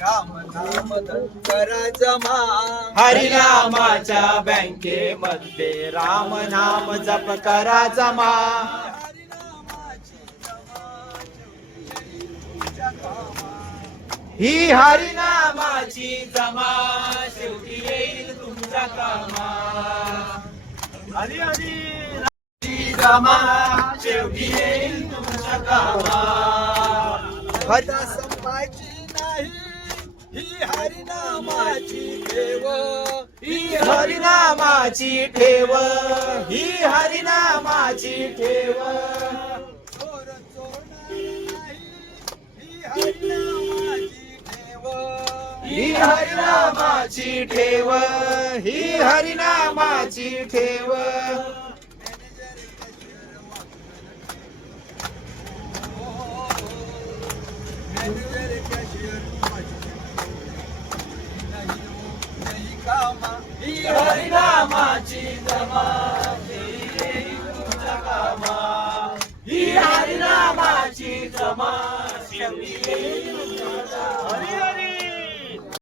राम नाम करा जमा हरिनामाच्या बँकेमध्ये राम नाम जप करा जमा ही हरिनामाची जमा शेवटी येईल तुमच्या कामा हरी हरी जमा शेवटी येईल तुमच्या कामा हरिना संपायची नाही ही हरिनामाची ठेव ही हरिनामाची ठेव ही हरिनामाची ठेव चोर चोरणार नाही ही हरिनामाची ठेव ही हरिनामाची ठेव ही हरिनामाची ठेव मॅनेजर कॅशियर नाही कामा ही हरिनामाची जमा येईल तुमच्या कामा ही हरिनामाची जमा शेवटी येईल तुमच्या कामा. हरी हरी